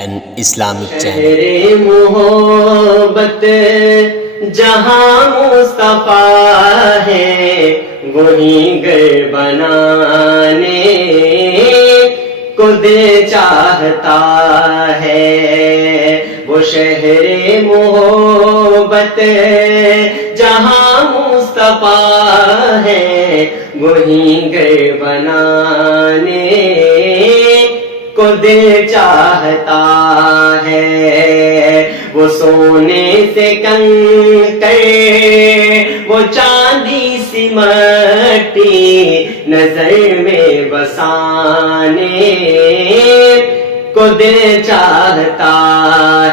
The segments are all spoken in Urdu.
چین اسلامک چین۔ شہر محبت جہاں مصطفیٰ ہے وہیں گھر بنانے کو دل چاہتا ہے۔ وہ شہر محبت جہاں مصطفیٰ ہے وہیں گھر بنانے کو دل چاہتا ہے۔ وہ سونے سے کنکر وہ چاندی سی مٹی نظر میں بسانے کو دل چاہتا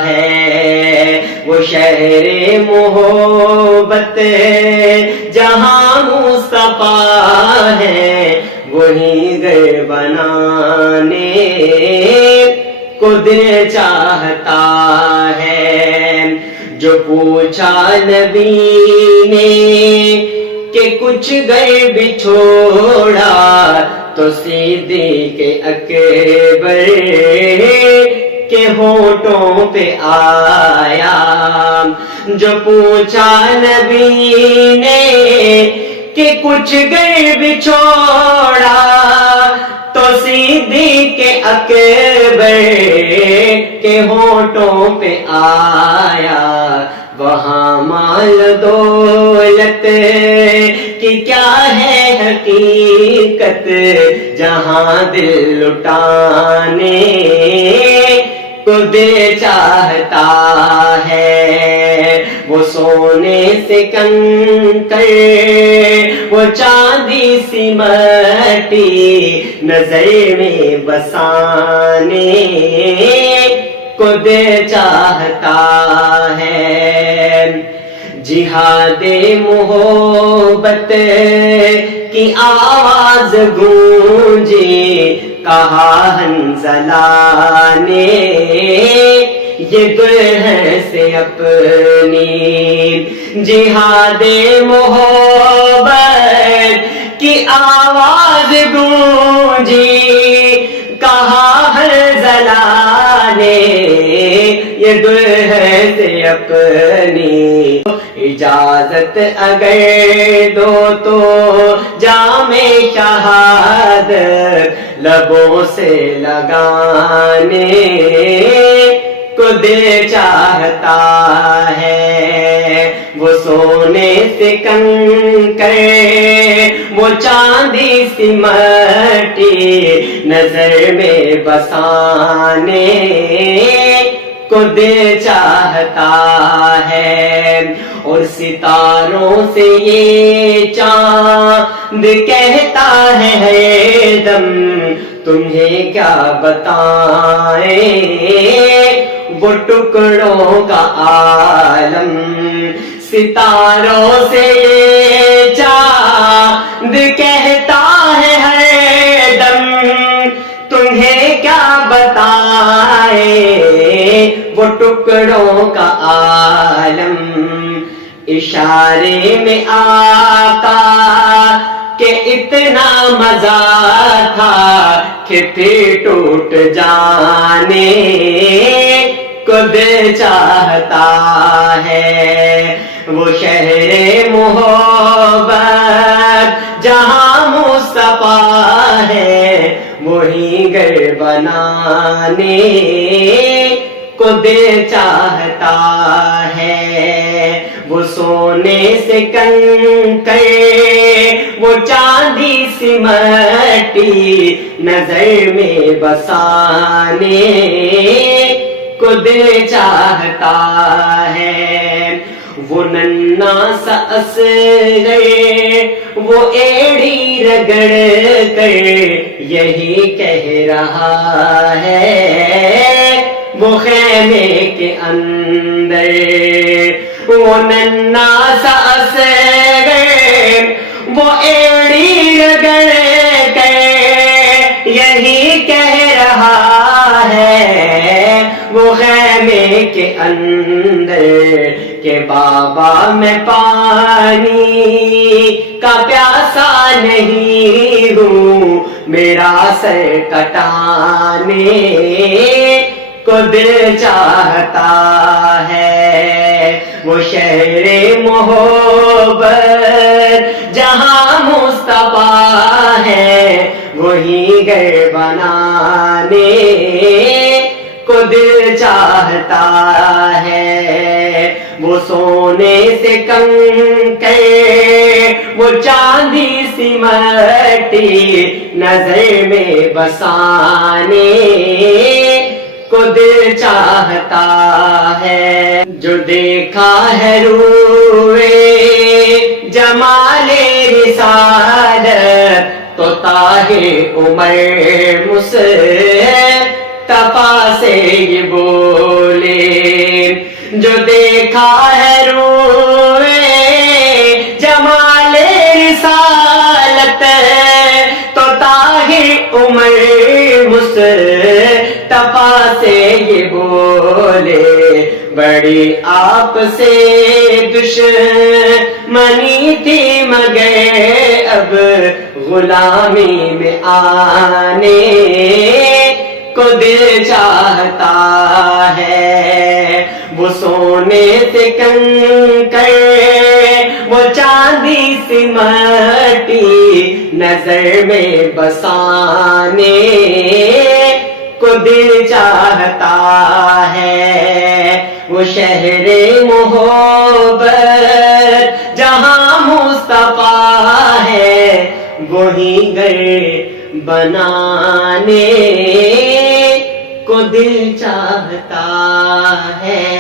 ہے۔ وہ شہر محبت جہاں مصطفیٰ ہے وہیں گھر بنانے کو دل چاہتا ہے۔ جو پوچھا نبی نے کہ کچھ گھر بھی چھوڑا تو صدیق اکبر کے ہونٹوں پہ آیا۔ جو پوچھا نبی نے کہ کچھ گھر بھی چھوڑا تو صدیق اکبر کے ہونٹوں پہ آیا۔ وہاں مال دولت کی کیا ہے حقیقت جہاں دل لٹانے کو دل چاہتا ہے۔ وہ سونے سے کنکر وہ چاندی سی مٹی نظر میں بسانے کو دل چاہتا ہے۔ جہاد محبت کی آواز گونجی کہا حنظلہ نے یہ دلہن سے اپنی۔ جہاد محبت کی آواز گونجی کہا حنظلہ نے یہ دلہن سے اپنی۔ اجازت اگر دو تو جام شہادت لبوں سے لگانے کو دل چاہتا ہے۔ وہ سونے سے کنکر وہ چاندی سی مٹی نظر میں بسانے کو دل چاہتا ہے۔ اور ستاروں سے یہ چاند کہتا ہے ہے دم تمہیں کیا بتائیں وہ ٹکڑوں کا عالم۔ ستاروں سے یہ چاند کہتا ہے ہر دم تمہیں کیا بتائیں وہ ٹکڑوں کا عالم۔ اشارے میں آقا کہ اتنا مزہ تھا کہ پھر ٹوٹ جانے کو دل چاہتا ہے۔ وہ شہر محبت جہاں مصطفیٰ ہے وہیں گھر بنانے کو دل چاہتا ہے۔ وہ سونے سے کنکر وہ چاندی سی مٹی نظر میں بسانے کو دل چاہتا ہے۔ وہ ننھا سا اصغر وہ ایڑی رگڑ کر یہی کہہ رہا ہے وہ خیمے کے اندر۔ وہ ننھا سا اصغر وہ ایڑی رگڑ کر یہی کہہ رہا ہے وہ خیمے کے اندر کہ بابا میں پانی کا پیاسا نہیں ہوں، میرا سر کٹانے کو دل چاہتا ہے، وہ شہر محبت جہاں مصطفیٰ ہے، وہی گھر بنانے کو دل چاہتا ہے، وہ سونے سے کنکر وہ چاندی سی مٹی نظر میں بسانے کو دل چاہتا ہے، جو دیکھا ہے روئے جمال رسالت تو طاہر عمر مصطفیٰ سے یہ بولے، جو دیکھا ہے روئے جمال رسالت تو طاہر عمر مصطفیٰ سے یہ بولے، بڑی آپ سے دشمنی تھی مگر اب غلامی میں آنے کو دل چاہتا ہے، وہ سونے سے کنکر وہ چاندی سی مٹی نظر میں بسانے کو دل چاہتا ہے، وہ شہر محبت جہاں مصطفیٰ ہے، وہی گھر بنانے کو دل چاہتا ہے۔